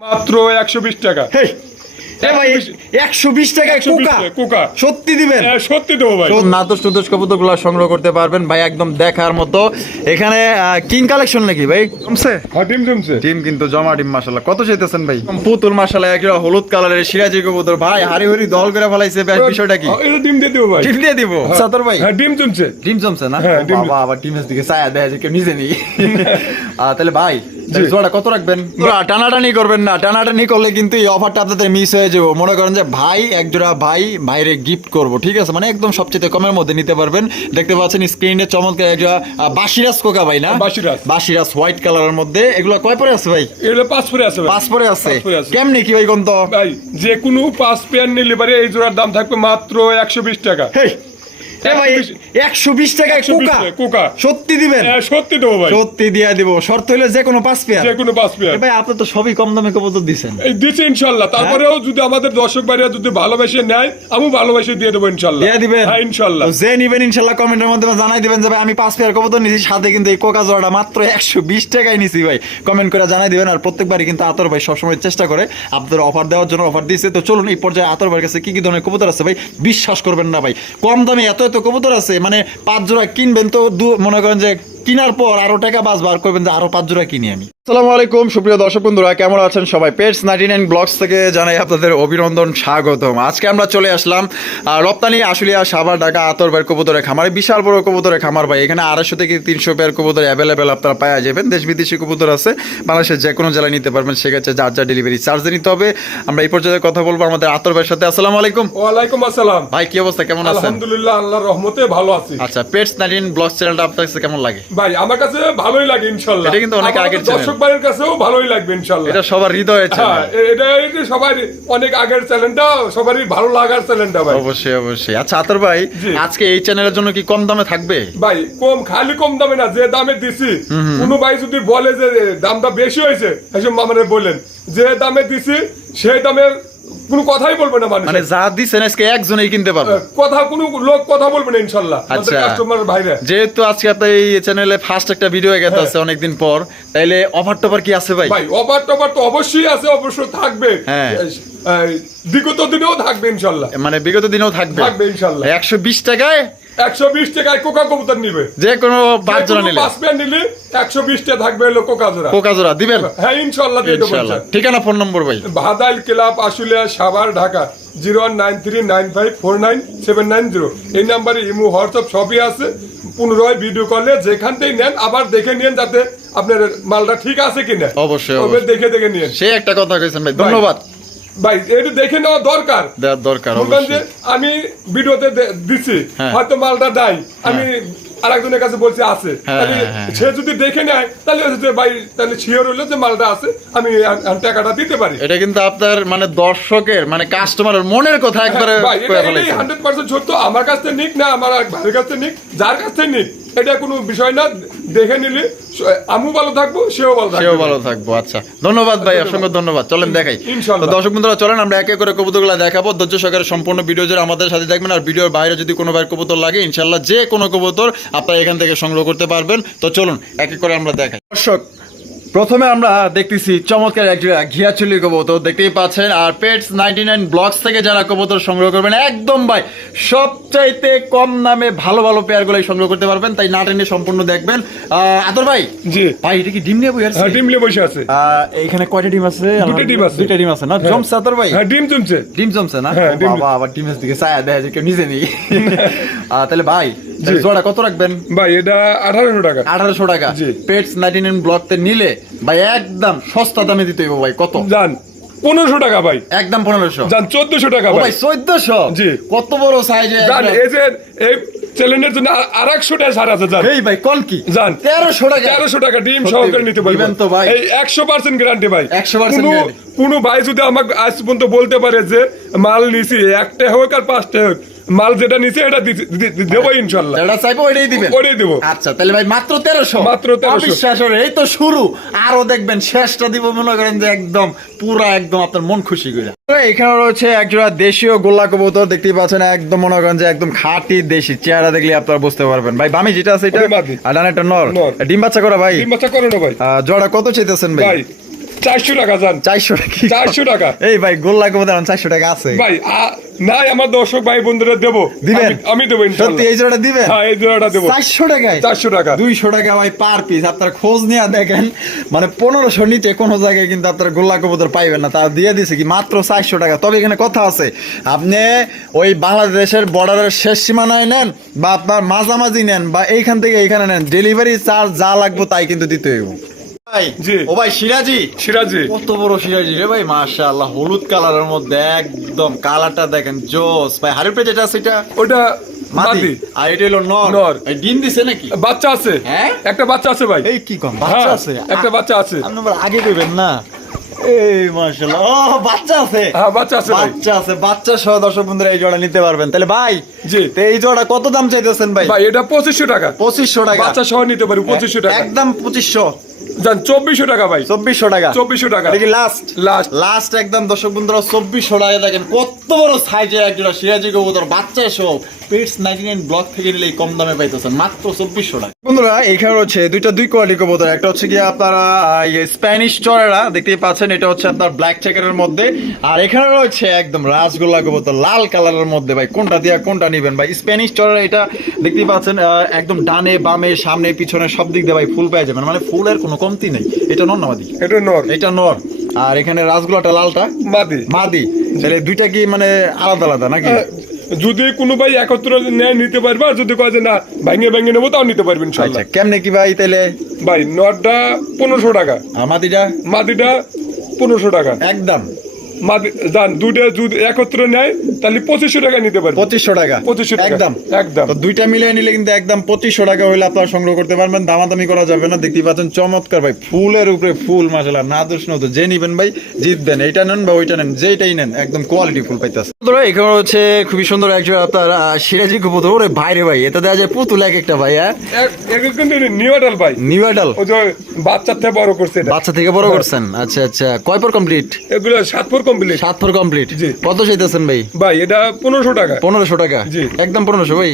মাত্র 120 টাকা। ভাই 120 টাকায় কোকা সত্যি দিবেন? সত্যি দেবো ভাই। নাদোষ কবুতরগুলো সংগ্রহ করতে পারবেন ভাই, একদম দেখার মতো। এখানে কিং কালেকশন নাকি ভাই? জমছে ডিম জমছে ডিম কিন্তু জমা ডিম মাশাআল্লাহ। কত চাইতেছেন ভাই? পুতুল মাশাআল্লাহ, একটা হলুদ কালারের সিরাজি কবুতর ভাই, হারি হরি দল করে ফলাইছে। বিষয়টা কি? এটা ডিম দিয়ে দেবো ভাই। ডিম দিয়ে দিব সাতর ভাই? হ্যাঁ ডিম জমছে। ডিম জমছে না? বাবা আবার ডিমের দিকে ছায়া দেয় যে কেউ নিজে নেই। তাহলে ভাই জোড়া কত রাখবেন? টানাটানি করবেন না, টানাটানি করলে কিন্তু এই অফারটা আপনাদের মিস হয়ে যাবে। মনে করেন যে ভাই এক জোড়া ভাইরে গিফট করব, ঠিক আছে? মানে একদম সবচেয়ে কমের মধ্যে নিতে পারবেন। দেখতে পাচ্ছেন স্ক্রিনে চমৎকার এক জোড়া বাসিরাজ কোকা ভাই, না বাসিরাজ হোয়াইট কালারের মধ্যে। এগুলো কয় পরে আছে ভাই? এগুলো 5 পরে আছে ভাই। 5 পরে আছে। কেমনে কি ভাই কোন তো ভাই? যে কোনো 5 পেয়ার নিলে পারে এই জোড়ার দাম থাকবে মাত্র 120 টাকা। হেই ভাই 120 টাকায় কোকা সত্যি দিবেন? সত্যি দেবো ভাই। সত্যি দিয়া দিব। শর্ত হলো যে কোনো 5 পেয়ার। যে কোনো 5 পেয়ার ভাই আপনি তো সবই কম দামে কবুতর দিবেন। এই দিছি ইনশাআল্লাহ। তারপরেও যদি আমাদের দর্শক ভাইরা যদি ভালোবেসে নেয়, আমি ভালোবেসে দিয়ে দেব ইনশাআল্লাহ। দিয়ে দিবেন? হ্যাঁ ইনশাআল্লাহ। যে নিবেন ইনশাআল্লাহ কমেন্টের মাধ্যমে জানাই দিবেন যে ভাই আমি 5 পেয়ার কবুতর নিছি, সাথে কিন্তু এই কোকা জোড়াটা মাত্র 120 টাকায় নিছি ভাই। কমেন্ট করে জানাই দিবেন। আর প্রত্যেকবারই কিন্তু আতর ভাই সবসময় চেষ্টা করে আপনাদের অফার দেওয়ার জন্য, অফার দিয়েছে। তো চলুন এই পর্যায়ে আতর ভাইয়ের কাছে কি কি ধরনের কবুতর আছে ভাই বিশ্বাস করবেন না ভাই, কম দামে এত কবুতর আছে। মানে 5 জোড়া কিনবেন তো মনে করেন যে কিনার পর আরো টাকা বার করবেন যে আরো 5 জোড়া কিনি আমি। আসসালামু আলাইকুম সুপ্রিয় দর্শক বন্ধুরা, কেমন আছেন সবাই? পেটস 99 ব্লগস থেকে জানাই আপনাদের অভিনন্দন, স্বাগতম। আজকে আমরা চলে আসলাম রপ্তানি আশুলিয়া সাভার ঢাকা আতর ভাইয়ের কবুতরের খামারে। বিশাল বড় কবুতরের খামার ভাই। এখানে 250 থেকে 300 পেয়ার কবুতর অ্যাভেলেবেল আপনারা পাওয়া যাবেন। দেশ বিদেশি কবুতর আছে, বাংলাদেশের যে কোনো জেলায় নিতে পারবেন। সেক্ষেত্রে যা ডেলিভারি চার্জ নিতে হবে। আমরা এই পর্যায়ে কথা বলবো আমাদের আতর ভাইয়ের সাথে। আসসালামু আলাইকুম। ওয়ালাইকুম আসসালাম ভাই, কি অবস্থা, কেমন আছেন? আলহামদুলিল্লাহ, আল্লাহর রহমতে ভালো আছি। আচ্ছা, পেটস 99 ব্লগস চ্যানেলটা আপনার কাছে কেমন লাগে? ভাই আমার কাছে ভালোই লাগে ইনশাআল্লাহ। এটা কিন্তু অনেক আগের চ্যানেল, দর্শক ভাইয়ের কাছেও ভালোই লাগবে ইনশাআল্লাহ। এটা সবার হৃদয়ের চ্যানেল। এটা সবার অনেক আগের চ্যানেলটা, সবারই ভালো লাগার চ্যানেলটা ভাই। অবশ্যই। আচ্ছা আতর ভাই, আজকে এই চ্যানেলের জন্য কি কম দামে থাকবে? ভাই খালি কম দামে না, যে দামে দিছি কোন ভাই যদি বলে যে দামটা বেশি হয়েছে, এসব আমারে বলেন। যে দামে দিছি সেই দামের কোনো কথাই বলবে না মানুষ। মানে যা দিছেন আজকে একজনই কিনতে পারবে, কথা কোনো লোক কথা বলবে না ইনশাআল্লাহ। আমাদের কাস্টমার ভাইরা, যেহেতু আজকে আপনার এই চ্যানেলে ফার্স্ট একটা ভিডিও গেছে আছে অনেকদিন পর, তাইলে অফার টফার কি আছে ভাই? ভাই অফার টফার তো অবশ্যই আছে, অবশ্যই থাকবে। হ্যাঁ, বিগত দিনেও থাকবে ইনশাআল্লাহ। মানে বিগত দিনেও থাকবে ইনশাআল্লাহ। 120 টাকায় 120 টাকায় কোকা কবুতর নিবে। যে কোনো 5 জোড়া নিলে 5 পেয়ার নিলে 120 টাকা থাকবে হলো কোকা জোড়া দিবেন? হ্যাঁ ইনশাআল্লাহ দিয়ে দেব। ঠিকানা ফোন নম্বর ভাই? ভাদাইল ক্লাব আশুলিয়া সাভার ঢাকা 019395497990। এই নম্বরে ইমো হোয়াটসঅ্যাপ সবই আছে। পুনরায় ভিডিও কলে যেখান থেকে নেন আবার দেখে নিন যাতে আপনার মালটা ঠিক আছে কিনা। অবশ্যই দেখে নিন। সে একটা কথা কইছেন ভাই, ধন্যবাদ ভাই। এটা দেখে নেওয়া দরকার। আমি ভিডিওতে দিচ্ছি, হয়তো মালটা নাই, আমি আরেকজনের কাছে বলছি আছে, সে যদি দেখে নেয় তাহলে ভাই তাহলে শিওর হলো যে মালটা আছে, আমি টাকাটা দিতে পারি। এটা কিন্তু আপনার মানে দর্শকের মানে কাস্টমারের মনের কথা একবারে 100% সত্য। আমার কাছ থেকে নিক না আমার ভাইয়ের কাছ থেকে নিক, যার কাছ থেকে নিক, এটা কোনো বিষয় না। দেখে নিলে আমিও ভালো থাকবো, সেও ভালো থাকবো। আচ্ছা ধন্যবাদ ভাই, অসংখ্য ধন্যবাদ। চলেন দেখাই ইনশাআল্লাহ। দর্শক বন্ধুরা চলেন আমরা একে করে কবুতরগুলো দেখাবো। ধৈর্য সহকারে সম্পূর্ণ ভিডিও জুড়ে আমাদের সাথে দেখবেন। আর ভিডিওর বাইরে যদি কোনো ভাইয়ের কবুতর লাগে ইনশাআল্লাহ যে কোনো কবুতর আপনারা এখান থেকে সংগ্রহ করতে পারবেন। তো চলুন এক এক করে আমরা দেখাই। দর্শক প্রথমে আমরা দেখতেছি চমৎকার এক ঘিয়াচুলি কবুতর, দেখতেই পাচ্ছেন। আর পেটস 99 ব্লগস থেকে যারা কবুতর সংগ্রহ করবেন একদম ভাই সবচাইতে কম দামে ভালো পেয়ারগুলো সংগ্রহ করতে পারবেন। তাই না টেনে সম্পূর্ণ দেখবেন। আতর ভাই, জি ভাই, এটা কি ডিম নিয়ে বসে আছে? ডিম নিয়ে বসে আছে। এখানে কয়টা ডিম আছে? দুইটা ডিম আছে না? জমছে আতর ভাই? ডিম জমছে না? বাবা আবার ডিমের দিকে ছায়া দেয় যে কেউ নিজে নেই। তাহলে ভাই জোড়া কত রাখবেন? ভাই এটা 1800 টাকা। 1800 টাকা পেটস 99 ব্লগতে নিলে ভাই একদম সস্তা দামে দিতে হইব ভাই। কত জান? 1500 টাকা ভাই। একদম 1500 জান? 1400 টাকা ভাই। 1400? জি। কত বড় সাইজে জান? এই যে এই চ্যানেলের জন্য 800 টাকা ছাড় আছে জান। এই ভাই কোন কি জান? 1300 টাকা। 1300 টাকা ডিম সহকারে নিতে পারবেন তো ভাই। এই 100% গ্যারান্টি ভাই। 100% গ্যারান্টি। কোন ভাই যদি আমাকে আজ পর্যন্ত বলতে পারে যে মাল নিছি, একটা হোক আর 5টা হোক, মাল যেটা নিছে এটা দেবো ইনশাআল্লাহ। যেটা চাইবো ওইটাই দিবেন? ওইটাই দেব। আচ্ছা তাহলে ভাই মাত্র 1300? মাত্র 1300। বিশ্বাস করে এই তো শুরু, আরো দেখবেন শেষটা দিব মনে করেন যে একদম পুরা একদম আপনার মন খুশি করে। এখানে রয়েছে একজোড়া দেশীয় গোল্লা কবুতর, দেখতেই পাচ্ছেন একদম মনে করেন যে একদম খাঁটি দেশি। চেহারা দেখলে আপনারা বুঝতে পারবেন। ভাই বামি যেটা আছে এটা আর ডান একটা নর, ডিম বাচ্চা করা ভাই? ডিম বাচ্চা করে না ভাই। জোড়া কত চাইতেছেন ভাই? 400 টাকা যান। 400 টাকা 400 টাকা। এই ভাই গোল্লা কবুতর 400 টাকা আছে ভাই নাই আমার দর্শক ভাই বন্ধুরা দেবো, দিবেন? আমি দেবো সত্যি ইনশাআল্লাহ। এই জোড়াটা দিবেন? হ্যাঁ এই জোড়াটা দেবো 400 টাকায়। 400 টাকা 200 টাকা ভাই পার পিস। আপনারা খোঁজ নিয়ে দেখেন, মানে 1500 নিচে কোনো জায়গায় কিন্তু আপনারা গোল্লা কবুতর পাইবেন না। তারা দিয়ে দিছে কি মাত্র 400 টাকা। তবে এখানে কথা আছে, আপনি ওই বাংলাদেশের বর্ডারের শেষ সীমানায় নেন বা আপনার মাঝামাঝি নেন বা এইখান থেকে এইখানে নেন, ডেলিভারি চার্জ যা লাগবে তাই কিন্তু দিতে হইব ভাই। জি। ও ভাই সিরাজি, সিরাজি কত বড় সিরাজি রে ভাই, মাশাআল্লাহ। হলুদ কালারের মধ্যে একদম কালারটা দেখেন জোস ভাই। হাড়ির পেটে যেটা আছে এটা ওটা মাদি, মাদি। আর এটা হলো নর। নর। এই ডিম দিছে নাকি? বাচ্চা আছে, হ্যাঁ? একটা বাচ্চা আছে ভাই। এই কি কম বাচ্চা হ্যাঁ, আছে? একটা বাচ্চা আছে। আপনি আবার আগে কইবেন না। এই মাশাআল্লাহ, ও বাচ্চা আছে। হ্যাঁ বাচ্চা আছে ভাই। বাচ্চা আছে, বাচ্চা সহ দর্শক বন্ধুরা এই জোড়া নিতে পারবেন। তাহলে ভাই জি। তো এই জোড়া কত দাম চাইতেছেন ভাই? ভাই এটা 2500 টাকা। 2500 টাকা। বাচ্চা সহ নিতে পারি 2500 টাকা। একদম 2500। যান 2400 টাকা ভাই। 2400 টাকা। 2400 টাকা। এটা কি লাস্ট? লাস্ট। লাস্ট একদম দর্শক বন্ধুরা 2400 টাকা। দেখেন কত বড় সাইজের একজোড়া সিরাজি কবুতর, বাচ্চা সহ। পেটস 99 ব্লক থেকে নিলে এই কম দামে পাইতেছেন মাত্র 2400 টাকা। বন্ধুরা এইখানে হচ্ছে দুই কোয়ালিটি কবুতর। একটা হচ্ছে কি আপনারা স্প্যানিশ চড়েরা দেখতেই পাচ্ছেন, এটা হচ্ছে আপনার ব্ল্যাক চেকারের মধ্যে। আর এখানে রয়েছে একদম রাসগোল্লা কবুতর লাল কালারের মধ্যে। ভাই কোনটা দিয়া কোনটা নিবেন ভাই? স্প্যানিশ চড়েরা এটা দেখতেই পাচ্ছেন, একদম ডানে বামে সামনে পিছনে সব দিক দিয়ে ভাই ফুল পেয়ে যাবেন, মানে ফুলের কোনো কমতি নেই। এটা নর না মাদি? এটা নর। এটা নর। আর এখানে রাসগোল্লাটা লালটা মাদি। মাদি। তাহলে দুইটা কি মানে আলাদা আলাদা নাকি? যদি কোনো ভাই একত্র নেয় নিতে পারবে, আর যদি কয় যে না ভাঙে নেবো তাও নিতে পারবেন ইনশাআল্লাহ। আচ্ছা কেমনে কি ভাই তাহলে? ভাই নরটা 1500 টাকা, আর মাদিটা? মাদিটা 1500 টাকা একদম মাদি। জান দুইটা যদি একত্র নেয় তাহলে 2500 টাকা নিতে পারবে। 2500 টাকা। 2500 টাকা একদম একদম। তো দুইটা মিলিয়ে নিলে কিন্তু একদম 2500 টাকা হইলে আপনারা সংগ্রহ করতে পারবেন। দামাদামি করা যাবে না। দেখতেই পাচ্ছেন চমৎকার ভাই, ফুলের উপরে ফুল মাশাআল্লাহ। না দোষ নতো যে নিবেন ভাই জিতবেন। এইটা নেন বা ওইটা নেন, যেটাই নেন একদম কোয়ালিটি ফুল পাইতাছে। বন্ধুরা এখানে হচ্ছে খুবই সুন্দর একজন আপনার সিরাজি কবুতর। ওরে ভাইরে ভাই, এটা দেওয়া যায় পুতুল এক একটা ভাই। হ্যাঁ কিন্তু নিউডাল ভাই, নিউডাল। ওই যে বাচ্চা থেকে বড় করছে এটা। বাচ্চা থেকে বড় করছেন? আচ্ছা আচ্ছা, কয় পর কমপ্লিট? এগুলো 7 পর কমপ্লিট। 7 পর কমপ্লিট। জি। কত চাইতেছেন ভাই? ভাই এটা 1500 টাকা। 1500 টাকা। জি। একদম 1500 ভাই।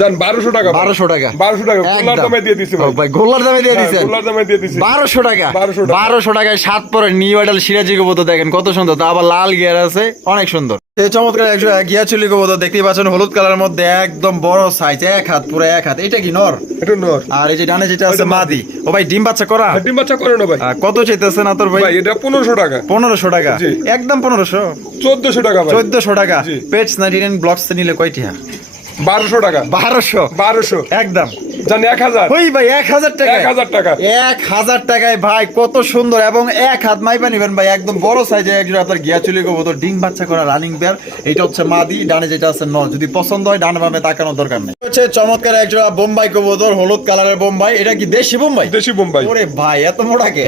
জান 1200 টাকা। 1200 টাকা। 1200 টাকা গোল্লার দামে দিয়ে দিছি ভাই। ভাই গোল্লার দামে দিয়ে দিছেন? গোল্লার দামে দিয়ে দিছি 1200 টাকা। 1200 টাকা। 1200 টাকায় 7 পরে নিউ আইডাল সিরাজি কবুতর দেখেন কত সুন্দর। তা আবার লাল গিয়ার আছে, অনেক সুন্দর। এই চমৎকার একজন গিয়া চুলি কবুতর দেখতেই পাচ্ছেন, হলুদ কালারের মধ্যে একদম বড় সাইজ, এক হাত, পুরো এক হাত। এটা কি নর? এটা নর। আর এই যে ডানে যেটা আছে মাদি। ও ভাই ডিম বাচ্চা করা? ডিম বাচ্চা করে না ভাই। কত চাইতেছেন আতর ভাই? ভাই এটা 1500 টাকা। 1500 টাকা। জি। একদম 1500। 1400 টাকা ভাই। 1400 টাকা। জি। পেটস 99 ব্লকস নিলে কয়টি? 1200 টাকা। 1200 একদম। জান 1000। ওই ভাই 1000 টাকা। 1000 টাকা। 1000 টাকায় ভাই কত সুন্দর, এবং এক হাত মাইপা নিবেন ভাই। একদম বড় সাইজের একজন আপনার গিয়া চুলি কবুতর, ডিম বাচ্চা করা রানিং পেয়ার। এটা হচ্ছে মাদি, ডানে যেটা আছে নর। যদি পছন্দ হয় ডানে বামে তাকানোর দরকার নেই। হচ্ছে চমৎকার একজন বোম্বাই কবুতর, হলুদ কালারের বোম্বাই। এটা কি দেশি বোম্বাই? দেশি বোম্বাই। ওরে ভাই এত মোটাকে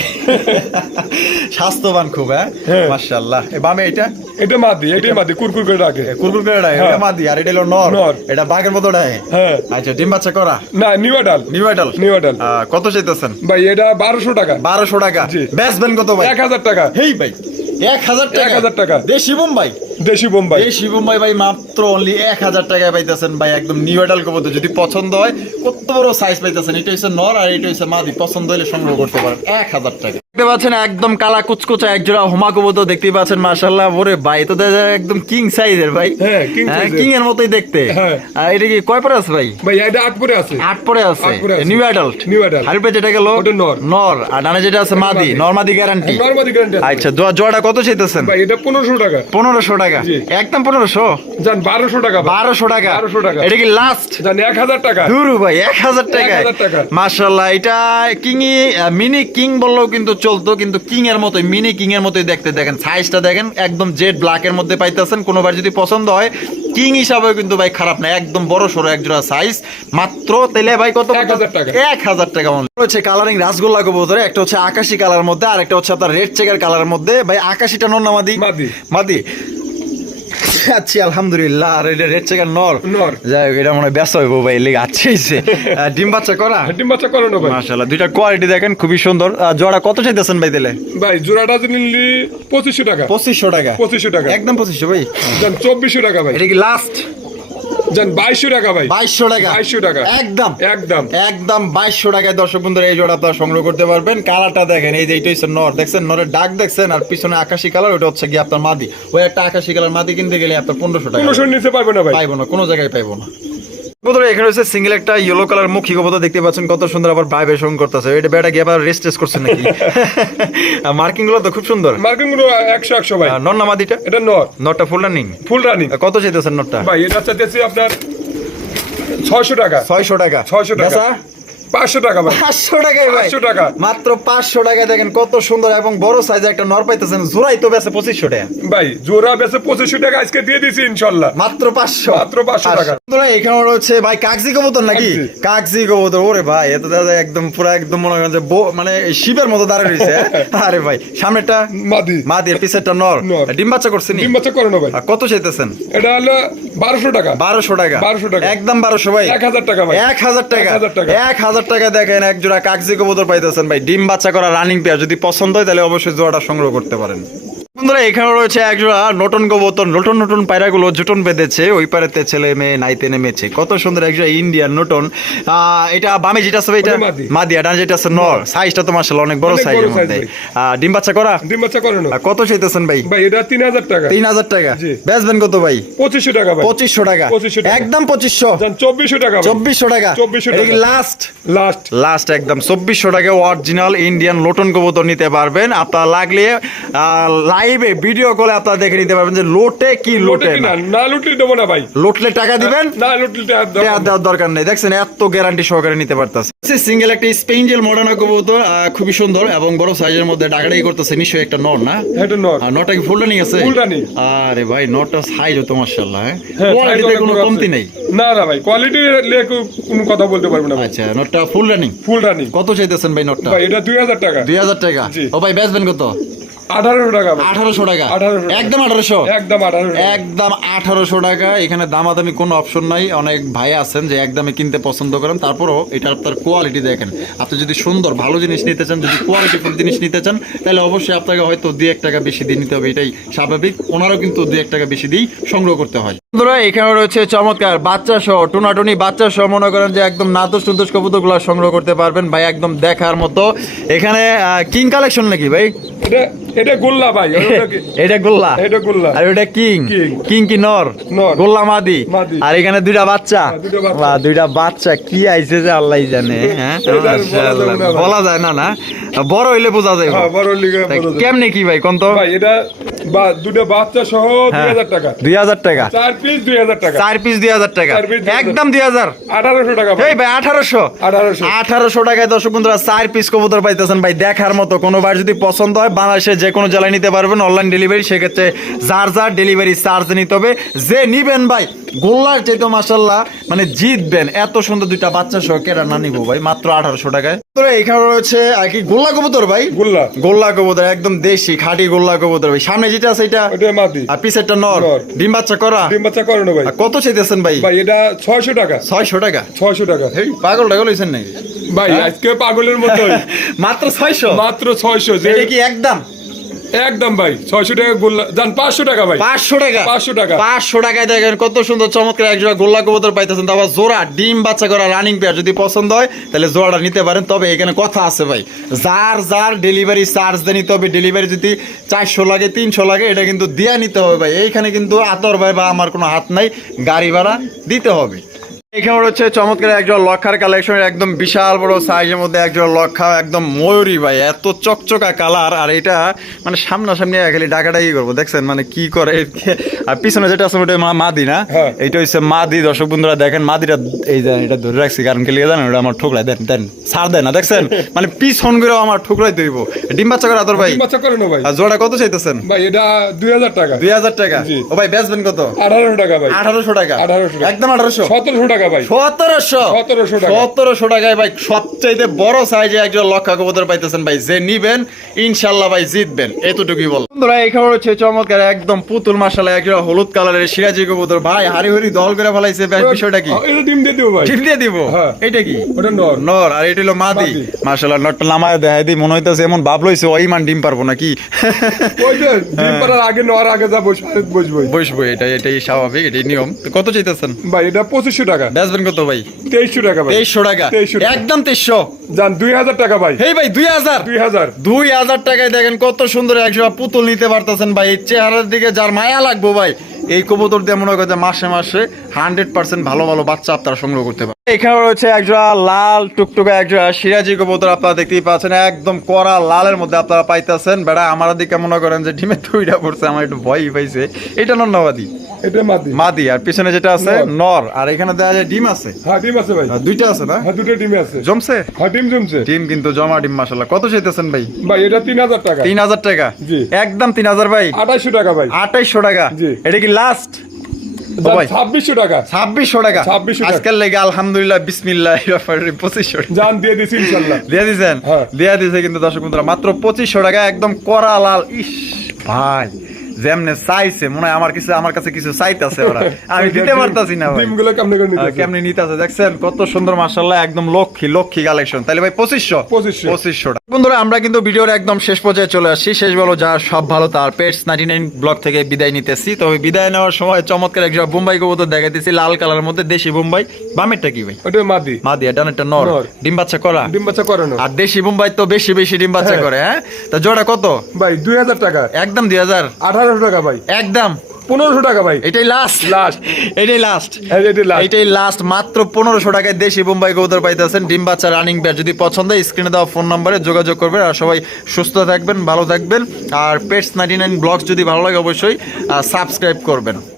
স্বাস্থ্যবান খুব। হ্যাঁ মাশাআল্লাহ। বামে এটা? এটা মাদি, এটাই মাদি কুরকুর করে রাখে। কুরকুর করে রাখে। এটা মাদি, আর এটা হলো নর। নর। এটা বাঘের মতো রাখে। হ্যাঁ। আচ্ছা ডিম বাচ্চা করা? না নিউডাল। নিউডাল। নিউডাল। কত চাইতেছেন ভাই এটা 1200 টাকা। 1200 টাকা। জি। বেচবেন কত ভাই? 1000 টাকা। হেই ভাই 1000 টাকা। 1000 টাকা। দেশি বোম্বাই। দেশি বোম্বাই। দেশি বোম্বাই ভাই মাত্র অনলি 1000 টাকায় পাইতেছেন ভাই। একদম নিউ আইডাল কবুতর, যদি পছন্দ হয় কত বড় সাইজ পাইতেছেন। এটা হচ্ছে নর আর এটা হচ্ছে মাদি। পছন্দ হলে সংগ্রহ করতে পারেন 1000 টাকা। দেখতে পাচ্ছেন একদম কালা কুচকুচা একজোড়া হোমা কবুতর দেখতেই পাচ্ছেন মাশাআল্লাহ। ওরে ভাই তো একদম কিং সাইজের ভাই। হ্যাঁ কিং সাইজের। কিং এর মতোই দেখতে। হ্যাঁ। আর এটা কি কয় পরে আছে ভাই? ভাই এটা 8 পরে আছে। 8 পরে আছে। 8 পরে আছে। New adult. New adult. হারিপে যেটা গেল ওটা নর। নর। আর ডানে যেটা আছে মাদি, নরমাদি গ্যারান্টি। নরমাদি গ্যারান্টি আছে। আচ্ছা জোড়াটা কত চাইতেছেন? ভাই এটা 1500 টাকা। 1500 টাকা। জি। একদম 1500। জান 1200 টাকা। 1200 টাকা। 1200 টাকা। এটা কি লাস্ট? জান 1000 টাকা। দুরু ভাই 1000 টাকা। 1000 টাকা। মাশাআল্লাহ। এটা কিংই মিনি কিং বললেও কিন্তু চলতো, কিন্তু কিং এর মতোই, মিনি কিং এর মতোই দেখতে। দেখেন সাইজটা দেখেন, একদম জেড ব্ল্যাক এর মধ্যে পাইতেছেন। কোনোবার যদি পছন্দ হয় কিং হিসাবেও কিন্তু ভাই খারাপ না, একদম বড় সরো একজোড়া সাইজ। মাত্র তাইলে ভাই কত? 1000 টাকা। 1000 টাকা হচ্ছে কালারিং রাসগোল্লা কবুতর। একটা হচ্ছে আকাশি কালার মধ্যে, আর একটা হচ্ছে আপনার রেড চেকার কালারের মধ্যে। ভাই আকাশিটা নর না মাদি? মাদি। মাদি। আচ্ছা আলহামদুলিল্লাহ। আর এটা রেড চেকার নর। নর। যাই হোক এটা মনে হয় ব্যস্ত হইব ভাই, লেগে আচ্ছাইছে। ডিম বাচ্চা করা? ডিম বাচ্চা করে না ভাই। মাশাআল্লাহ। দুইটা কোয়ালিটি দেখেন খুবই সুন্দর। জোড়া কত চাইতেছেন ভাই তাহলে? ভাই জোড়াটা নিলি 2500 টাকা। 2500 টাকা। 2500 টাকা। একদম 2500 ভাই। জান 2400 টাকা ভাই। এটা কি লাস্ট? জান 2200 টাকা ভাই, 2200 টাকা, 2200 টাকা একদম একদম একদম 2200 টাকায় দর্শক বন্ধুরা এই জোড়া আপনারা সংগ্রহ করতে পারবেন। কালারটা দেখেন, এই যে এটা হচ্ছে নর, দেখছেন নরের ডাক দেখছেন, আর পিছনে আকাশি কালার, ওটা হচ্ছে কি আপনার মাদি। ওই একটা আকাশি কালার মাদি কিনতে গেলে আপনার 1500 টাকা, 1500 নিতে পারবে না ভাই, পাইবো না, কোনো জায়গায় পাইবো না। বন্ধুরা এখানে হচ্ছে সিঙ্গেল একটা ইয়েলো কালার মুখী কবুতর দেখতে পাচ্ছেন, কত সুন্দর আবার ভাইব্রেশন করতেছে। এটা বেটা গিয়ে আবার রেস্ট করছে নাকি? মার্কিং গুলো তো খুব সুন্দর, মার্কিং গুলো 100 ভাই। নর না মাদিটা? এটা নর, নরটা ফুল রানিং, ফুল রানিং। কত চাইতেছেন নরটা? ভাই এটা চাইতেছি আপনার 600 টাকা, 600 টাকা, 600 টাকা, বেচা? 500 টাকা ভাই, 500 টাকায় ভাই, 500 টাকা মাত্র 500 টাকা। দেখেন কত সুন্দর এবং বড় সাইজের একটা নর পাইতেছেন, জোড়াই তো বেচে 2500 টাকা ভাই, জোড়া বেচে 2500 টাকা আজকে দিয়ে দিছি ইনশাআল্লাহ, মাত্র 500, মাত্র 500 টাকা। বন্ধুরা এখানে রয়েছে ভাই কাগজি কবুতর নাকি? কাগজি। কাগজি কবুতর, ওরে ভাই এত দাদা একদম পুরো একদম মনে করেন যে মানে শিবের মতো দাঁড়িয়ে রয়েছে। আরে ভাই সামনেটা মাদি, মাদি, এর পিছেরটা নর, নর। ডিম বাচ্চা করছে নি? ডিম বাচ্চা করে না ভাই। আর কত চাইতেছেন? এটা হলো 1200 টাকা, 1200 টাকা, 1200 টাকা। একদম 1200 ভাই, 1000 টাকা ভাই, 1000 টাকা, 1000 টাকা। 1000 টাকা। দেখেন এক জোড়া কাগজি কবুতর পাইতেছেন ভাই, ডিম বাচ্চা করা রানিং পেয়ার। যদি পছন্দ হয় তাহলে অবশ্যই জোড়াটা সংগ্রহ করতে পারেন। বন্ধুরা এখানে রয়েছে এক জোড়া নতুন কবুতর, নতুন নতুন পায়রাগুলো জুটন বেঁধেছে, ওই পারেতে ছেলে মেয়ে নাইতে নেমেছে। কত সুন্দর এক জোড়া ইন্ডিয়ান নতুন। এটা বামে যেটা আছে এটা ওটা মাদি। মাদি, আর ডানে যেটা আছে নর। সাইজটা তো মাশাআল্লাহ অনেক বড় অনেক বড় সাইজের size মধ্যে। ভাই। ডিম বাচ্চা করা? ডিম বাচ্চা করে না। আর কত চাইতেছেন ভাই? ভাই এটা 3000 টাকা, 3000 টাকা। জি। বেচবেন কত ভাই? 2500 টাকা ভাই, 2500 টাকা, 2500 টাকা। একদম 2500, জান 2400 টাকা ভাই, 2400 টাকা, 2400 এটা কি টাকা। লাস্ট? লাস্ট লাস্ট একদম 2400 টাকা অরিজিনাল ইন্ডিয়ান লোটন কবুতর নিতে পারবেন। আপনারা লাগলে লাইভে ভিডিও কলে আপনারা দেখে নিতে পারবেন যে লোটে কি লোটে লোটে কি না। না, না লুটলি দেবো না ভাই, লোটলে টাকা দিবেন, না লুটলি টাকা দেওয়ার দরকার নেই। দেখছেন এত গ্যারান্টি সহকারে নিতে পারতেছে। সিঙ্গেল একটা স্পেঞ্জেল মডার্ন কবুতর, খুবই সুন্দর এবং বড় সাইজের মধ্যে ডাকাডাকি করতেছে। নিশ্চয়ই একটা নর না? এটা নর, আর নরটা কি ফুল রানিং আছে? Full running. আরে ভাই নরটা সাইজ তো মাশাআল্লাহ, হ্যাঁ হ্যাঁ, কোয়ালিটিতে size কোনো অনেক বড় কমতি আছে। নেই। না না ভাই, কোয়ালিটি নিয়ে কোনো কথা বলতে পারবো না ভাই। আচ্ছা নরটা ফুল রানিং, ফুল রানিং। কত চাইতেছেন ভাই নরটা? ভাই এটা 2000 টাকা, 2000 টাকা। জি। ও ভাই বেচবেন কত? 1800 টাকা ভাই, 1800 টাকা, 1800 টাকা। একদম 1800, একদম 1800 টাকা। একদম 1800 টাকা। এখানে দামাদামি কোনো অপশন নাই। অনেক ভাই আছেন যে একদমে কিনতে পছন্দ করেন, তারপরও এটা আপনার কোয়ালিটি দেখেন। আপনি যদি সুন্দর ভালো জিনিস নিতে চান, যদি কোয়ালিটিফুল জিনিস নিতে চান, তাহলে অবশ্যই আপনাকে হয়তো 2-1 টাকা বেশি দিয়ে নিতে হবে, এটাই স্বাভাবিক। ওনারও কিন্তু 2-1 টাকা বেশি দিয়েই সংগ্রহ করতে হয়। বন্ধুরা এখানে রয়েছে চমৎকার বাচ্চা সহ টুনাটুনি বাচ্চা সহ, মনে করেন যে একদম নাদুস টুন্দুস কবুতরগুলো সংগ্রহ করতে পারবেন ভাই, একদম দেখার মতো। এখানে কিং কালেকশন নাকি ভাই? এটা গোল্লা ভাই, এটা গোল্লা, এটা গোল্লা। আর ওটা কিং। কিং। কিং কি নর? নর। গোল্লা মাদি। মাদি। আর এখানে দুইটা বাচ্চা। দুইটা বাচ্চা। বাহ, দুইটা বাচ্চা কি আইছে যে আল্লাহই জানে। হ্যাঁ এটা বলা যাবে না ভাই। বলা যায় না, না বড় হইলে বোঝা যায়। হ্যাঁ, বড় লিগে বোঝা যায়। কেমনে কি ভাই কোন তো? ভাই এটা দুটো বাচ্চা সহ 2000 টাকা, 2000 টাকা, 4 পিস 2000 টাকা, 4 পিস 2000 টাকা, 4 piece 2000 একদম 2000। 1800 টাকা ভাই, এই ভাই 1800, 1800 টাকায় দর্শক বন্ধুরা 4 পিস কবুতর পাইতেছেন ভাই, দেখার মতো। কোনোবার যদি পছন্দ হয় বাংলাদেশের যে কোনো জেলায় নিতে পারবেন, অনলাইন ডেলিভারি। সেক্ষেত্রে যার যার ডেলিভারি চার্জ নিতে হবে। যে নিবেন ভাই গোল্লার চাইতে মাশাআল্লাহ মানে জিতবেন। এত সুন্দর দুইটা বাচ্চা সহ কেরা না নিবো ভাই, মাত্র 1800 টাকায়। তো এখানে রয়েছে আর কি গোল্লা কবুতর ভাই, গোল্লা, গোল্লা কবুতর একদম দেশি খাঁটি গোল্লা কবুতর ভাই। সামনে যেটা আছে এটা এটা মাদি, আর পিছেরটা নর। নর। ডিম বাচ্চা করা? ডিম বাচ্চা করে না ভাই। আর কত চাইতেছেন ভাই? ভাই এটা 600 টাকা, 600 টাকা। 600 টাকা। এই পাগল টাগল হইছেন নাকি ভাই আজকে পাগলের মতো মাত্র 600, মাত্র 600। যে এটা কি একদম একদম ভাই 600 টাকা গোল্লা, জান 500 টাকা ভাই, 500 টাকা, 500 টাকা। 500 টাকায় দেখেন কত সুন্দর চমৎকার এক জোড়া গোল্লা কবুতর পাইতেছেন। তারপর জোড়া ডিম বাচ্চা করা রানিং পেয়ার। যদি পছন্দ হয় তাহলে জোড়াটা নিতে পারেন। তবে এখানে কথা আছে ভাই, যার যার ডেলিভারি চার্জ দিয়ে নিতে হবে। ডেলিভারি যদি 400 লাগে 300 লাগে এটা কিন্তু দিয়ে নিতে হবে ভাই। এইখানে কিন্তু আতর ভাই বা আমার কোনো হাত নাই, গাড়ি ভাড়া দিতে হবে। এখানে হচ্ছে চমৎকার একজন লক্ষার কালেকশন, একদম বিশাল বড় সাইজের মধ্যে একজন লক্ষা, একদম ময়ূরী ভাই, এত চকচকা কালার। আর এটা মানে সামনাসামনি খালি ডাকাডাকি করবো, দেখছেন মানে কি করে। আর পিছনে যেটা আছে ওটা মাদি না? হ্যাঁ। এইটা হচ্ছে মাদি। দর্শক বন্ধুরা দেখেন মাদিটা, এই যে এটা ধরে রাখছি কারণ কি লিখে জানেন, ওটা আমার ঠোকরাই দেন দেন ছাড় দেয় না, দেখছেন মানে পিছন করে আমার ঠোকরাই দইব। ডিম বাচ্চা করে আতর ভাই? ডিম বাচ্চা করে না ভাই। আর জোড়া কত চাইতেছেন ভাই এটা 2000 টাকা, 2000 টাকা। জি। ও ভাই বেচবেন কত? 1800 টাকা ভাই, 1800 টাকা, 1800 টাকা। একদম 1800, 1700 টাকা টাকা ভাই। 1700 টাকা। 1700 টাকায় ভাই সবচাইতে বড় সাইজে একজন লক্ষা কবুতর পাইতেছেন ভাই। যে নিবেন ইনশাআল্লাহ ভাই জিতবেন, এতটুকুই বল। বন্ধুরা এই খবর হচ্ছে চমৎকার একদম পুতুল মাশাআল্লাহ একজন হলুদ কালারের সিরাজি কবুতর ভাই হারি হরি দল করে ফলাইছে। বিষয়টা কি? এটা ডিম দিয়ে দিও ভাই। ডিম দিয়ে দিব? হ্যাঁ। এটা কি? ওটা নর। নর আর এটা হলো মাদি। মাশাআল্লাহ নরটা নামায় দেখাই দি, মনে হইতাছে এমন ভাব লইছে ওই মান ডিম পারবো নাকি। ওই যে ডিম পারার আগে নর আগে যা বসবো। এটাই স্বাভাবিক, এটাই নিয়ম। তো কত চাইতেছেন ভাই? এটা 2500 টাকা। বেচবেন কত ভাই? 2300 টাকা ভাই। 2300 টাকা, 2300 টাকা। একদম 2300। জান 2000 টাকা ভাই। হেই ভাই 2000 2000 টাকায় দেখেন কত সুন্দর একজোড়া পুতুল নিতে পারতেছেন ভাই। এই চেহারার দিকে যার মায়া লাগবো ভাই, এই কবুতর দিয়ে মনে করতে মাসে মাসে 100% ভালো ভালো বাচ্চা আপনারা সংগ্রহ করতে পারেন। এখানে রয়েছে একজোড়া লাল টুকটুকে একজোড়া সিরাজি কবুতর আপনারা দেখতেই পাচ্ছেন, একদম কড়া লালের মধ্যে আপনারা পাইতেছেন। বেড়া আমার দিকে মনে করেন যে ডিমের তৈরিটা পড়ছে, আমার একটু ভয়ই পাইছে। এটা নন্নাবাদী, এটা মাদি। মাদি আর পিছনে যেটা আছে নর। আর এখানে দেখা যায় ডিম আছে। হ্যাঁ ডিম আছে ভাই। দুইটা আছে না? হ্যাঁ দুটো ডিম আছে। জমছে? হ্যাঁ ডিম জমছে। ডিম কিন্তু জমা ডিম মাশাআল্লাহ। কত চাইতেছেন ভাই? ভাই এটা 3000 টাকা। 3000 টাকা? জি। একদম 3000 ভাই। 2800 টাকা ভাই। 2800 টাকা? জি। এটা কি লাস্ট? 2600 টাকা। 2600 টাকা? 2600 টাকা। আজকাল লেগে আলহামদুলিল্লাহ বিসমিল্লাহির রহমানির 2500 জান দিয়ে দিছি ইনশাআল্লাহ। দিয়ে দিছেন? হ্যাঁ। দিয়ে দিছে কিন্তু দর্শক বন্ধুরা মাত্র 2500 টাকা, একদম কড়া লাল। ইস ভাই যেমনে চাইছে মনে হয় আমার কাছে কিছু চাইতেছে ওরা, আমি দিতে পারতাছি না ভাই। ডিমগুলো কেমনে করে নিতেছে? কেমনে নিতেছে দেখছেন কত সুন্দর মাশাআল্লাহ, একদম লক্ষ্মী কালেকশন। তাহলে ভাই 2500 টাকা। বন্ধুরা আমরা কিন্তু ভিডিওর একদম শেষ পর্যায়ে চলে আসছি। শেষ বলো যা সব ভালো তার পেটস 99 ব্লগ থেকে বিদায় নিতেছি। তবে বিদায় নেওয়ার সময় চমৎকার একটা বোম্বাই কবুতর দেখাইতেছি লাল কালারের মধ্যে, দেশি বোম্বাই। বামেরটা কি ভাই? ওটা মাদি। মাদি আর ডানেরটা নর। ডিম বাচ্চা করা? ডিম বাচ্চা করে না। আর দেশি বোম্বাই তো বেশি ডিম বাচ্চা করে। হ্যাঁ তা জোড়া কত ভাই? 2000 টাকা। একদম 2000। 1800 টাকা ভাই। একদম 1500 টাকা ভাই। এটাই লাস্ট। এটাই লাস্ট মাত্র 1500 টাকায় দেশি বোম্বাই কবুতর পাইতেছেন। ডিম বাচ্চা রানিং পেয়ার। যদি পছন্দ হয় স্ক্রিনে দেওয়া ফোন নম্বরে যোগাযোগ করবেন। আর সবাই সুস্থ থাকবেন, ভালো থাকবেন। আর পেটস 99 ব্লগস যদি ভালো লাগে অবশ্যই সাবস্ক্রাইব করবেন।